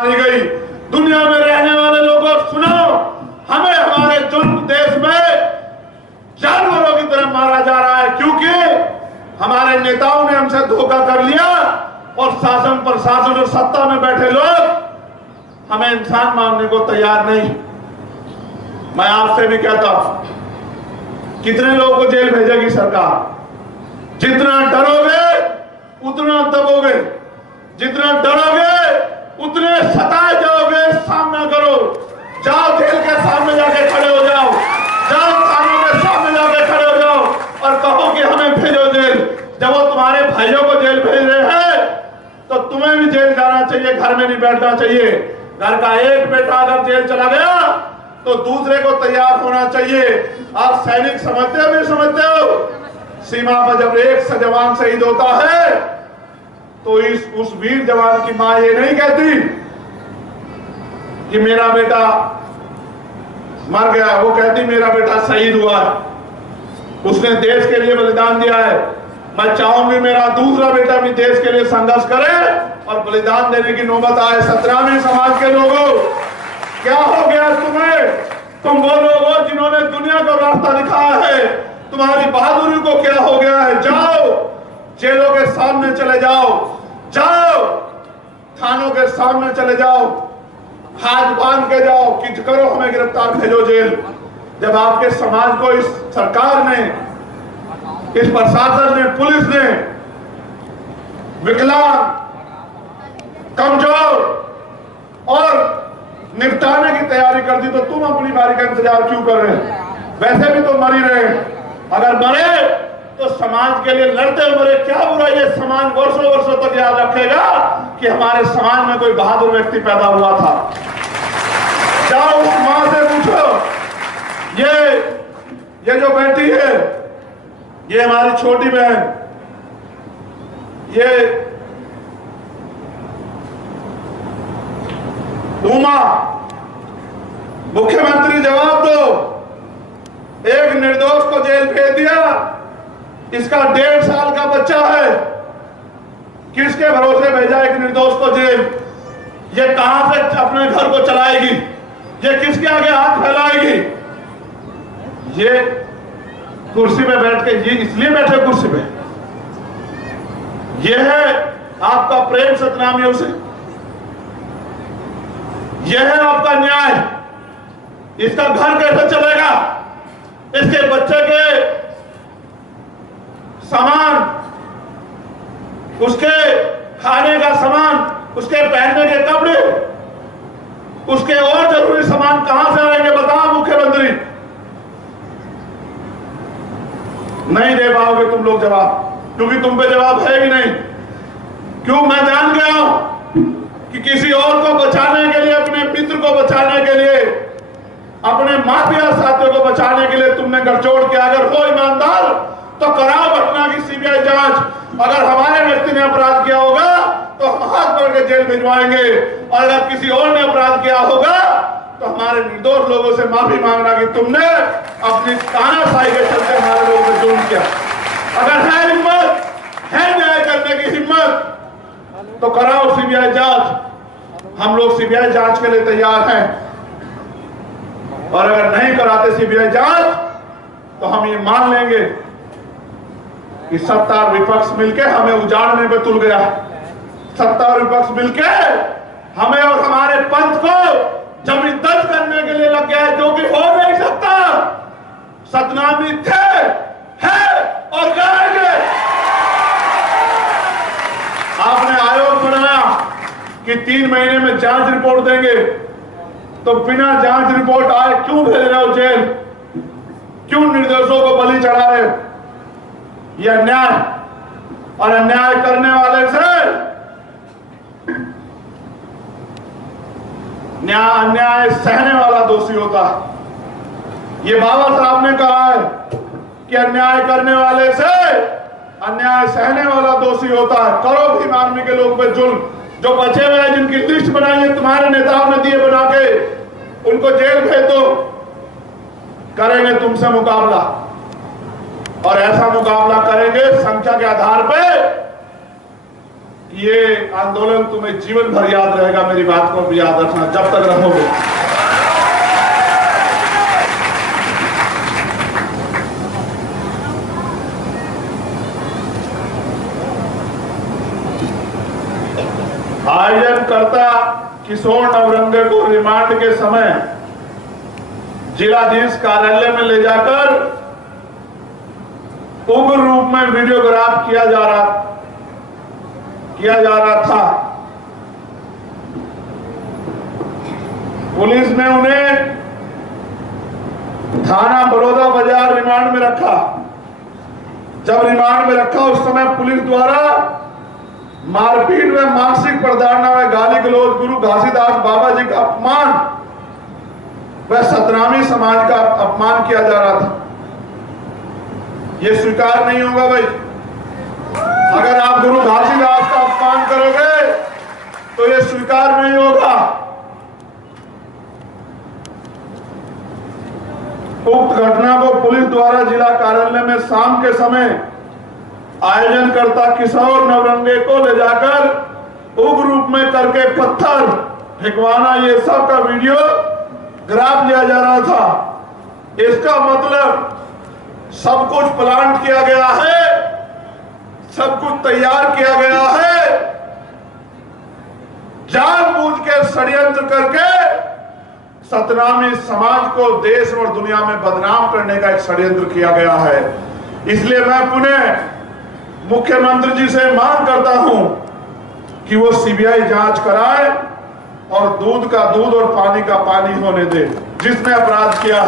गई। दुनिया में रहने वाले लोगों सुनो, हमें हमारे जुल्म देश में जानवरों की तरह मारा जा रहा है, क्योंकि हमारे नेताओं ने हमसे धोखा कर लिया और शासन प्रशासन और सत्ता में बैठे लोग हमें इंसान मानने को तैयार नहीं। मैं आपसे भी कहता हूं, कितने लोगों को जेल भेजेगी सरकार? जितना डरोगे उतना दबोगे, जितना डरोगे उतने सताए जाओगे। सामना करो, जाओ जेल के सामने जाके खड़े हो जाओ, जाओ कानून के सामने जाके खड़े हो जाओ और कहो कि हमें भेजो जेल। जब वो तुम्हारे भाइयों को जेल भेज रहे हैं तो तुम्हें भी जेल जाना चाहिए, घर में नहीं बैठना चाहिए। घर का एक बेटा अगर जेल चला गया तो दूसरे को तैयार होना चाहिए। आप सैनिक समझते हो, नहीं समझते हो? सीमा पर जब एक जवान शहीद होता है तो उस वीर जवान की मां ये नहीं कहती कि मेरा बेटा मर गया, वो कहती मेरा बेटा शहीद हुआ है, उसने देश के लिए बलिदान दिया है। मैं चाहूंगी मेरा दूसरा बेटा भी देश के लिए संघर्ष करे और बलिदान देने की नौबत आए। सतनामी समाज के लोगों, क्या हो गया तुम्हें? तुम वो लोग हो जिन्होंने दुनिया को रास्ता दिखाया है, तुम्हारी बहादुरी को क्या हो गया है? जाओ जेलों के सामने चले जाओ, जाओ थानों के सामने चले जाओ, हाथ बांध के जाओ कि करो हमें गिरफ्तार, भेजो जेल। जब आपके समाज को इस सरकार ने, इस प्रशासन ने, पुलिस ने विकलांग, कमजोर और निपटाने की तैयारी कर दी तो तुम अपनी बारी का इंतजार क्यों कर रहे हैं? वैसे भी तो मर ही रहे हैं। अगर मरे तो समाज के लिए लड़ते मरे, क्या बुरा? ये समाज वर्षों वर्षों तक याद रखेगा कि हमारे समाज में कोई बहादुर व्यक्ति पैदा हुआ था। जाओ उस मां से पूछो, ये जो बैठी है, ये हमारी छोटी बहन, ये उमा, मुख्यमंत्री जवाब दो। एक निर्दोष को जेल भेज दिया, इसका 1.5 साल का बच्चा है, किसके भरोसे भेजा एक निर्दोष को जेल? ये कहां से अपने घर को चलाएगी? ये किसके आगे हाथ फैलाएगी? ये कुर्सी पे बैठ के, ये इसलिए बैठे कुर्सी पे, ये है आपका प्रेम सतनामियों से, यह है आपका न्याय। इसका घर कैसे चलेगा? इसके बच्चे के सामान, उसके खाने का सामान, उसके पहनने के कपड़े, उसके और जरूरी सामान कहां से आएंगे? बताओ मुख्यमंत्री। नहीं दे पाओगे तुम लोग जवाब, क्योंकि तुम पे जवाब है ही नहीं। क्यों? मैं जान गया हूं कि किसी और को बचाने के लिए, अपने मित्र को बचाने के लिए, अपने माफिया साथियों को बचाने के लिए तुमने गठजोड़ किया। अगर हो ईमानदार तो कराओ घटना की सीबीआई जांच। अगर हमारे व्यक्ति ने अपराध किया होगा तो हम हाथ पकड़ के जेल भिजवाएंगे, और अगर किसी और ने अपराध किया होगा तो हमारे निर्दोष लोगों से माफी मांगना कि तुमने अपनी तानाशाही के चलते हमारे लोगों से जुल्म किया। अगर है हिम्मत, है न्याय करने की हिम्मत, तो कराओ सीबीआई जांच। हम लोग सीबीआई जांच के लिए तैयार हैं, और अगर नहीं कराते सीबीआई जांच तो हम ये मान लेंगे कि सत्ता और विपक्ष मिलके हमें उजाड़ने पे तुल गया। सत्ता और विपक्ष मिलके हमें और हमारे पंथ को जबरदस्त करने के लिए लग गया है, जो कि हो नहीं सकता। सतनामी थे, है और रहेंगे। आपने आयोग बनाया कि 3 महीने में जांच रिपोर्ट देंगे, तो बिना जांच रिपोर्ट आए क्यों भेज रहे हो जेल? क्यों निर्दोषों को बलि चढ़ा रहे हो? यह अन्याय, और अन्याय करने वाले से अन्याय सहने वाला दोषी होता है। ये बाबा साहब ने कहा है कि अन्याय करने वाले से अन्याय सहने वाला दोषी होता है। करो भी आर्मी के लोग पे जुल्म, जो बचे हुए हैं, जिनकी लिस्ट बनाई है तुम्हारे नेताओं ने दिए बना के, उनको जेल भेज दो। करेंगे तुमसे मुकाबला, और ऐसा मुकाबला करेंगे संख्या के आधार पे कि ये आंदोलन तुम्हें जीवन भर याद रहेगा। मेरी बात को भी याद रखना जब तक रहोगे। आयोजनकर्ता किशोर नवरंगे को रिमांड के समय जिलाधीश कार्यालय में ले जाकर उग्र रूप में वीडियोग्राफ किया जा रहा था। पुलिस ने उन्हें थाना बड़ौदा बाजार रिमांड में रखा। जब रिमांड में रखा उस समय पुलिस द्वारा मारपीट में मानसिक प्रताड़ना में गाली गलौज, गुरु घासीदास बाबा जी का अपमान व सतनामी समाज का अपमान किया जा रहा था। यह स्वीकार नहीं होगा भाई। अगर आप गुरु घासीदास का अपमान करोगे तो यह स्वीकार नहीं होगा। उक्त घटना को पुलिस द्वारा जिला कार्यालय में शाम के समय आयोजनकर्ता किशोर नवरंगे को ले जाकर उग्र रूप में करके पत्थर फेंकवाना, ये सब का वीडियो ग्राफ लिया जा रहा था। इसका मतलब सब कुछ प्लान किया गया है, सब कुछ तैयार किया गया है। जानबूझ के षड्यंत्र करके सतनामी समाज को देश और दुनिया में बदनाम करने का एक षड्यंत्र किया गया है। इसलिए मैं पुनः मुख्यमंत्री जी से मांग करता हूं कि वो सीबीआई जांच कराए और दूध का दूध और पानी का पानी होने दे। जिसने अपराध किया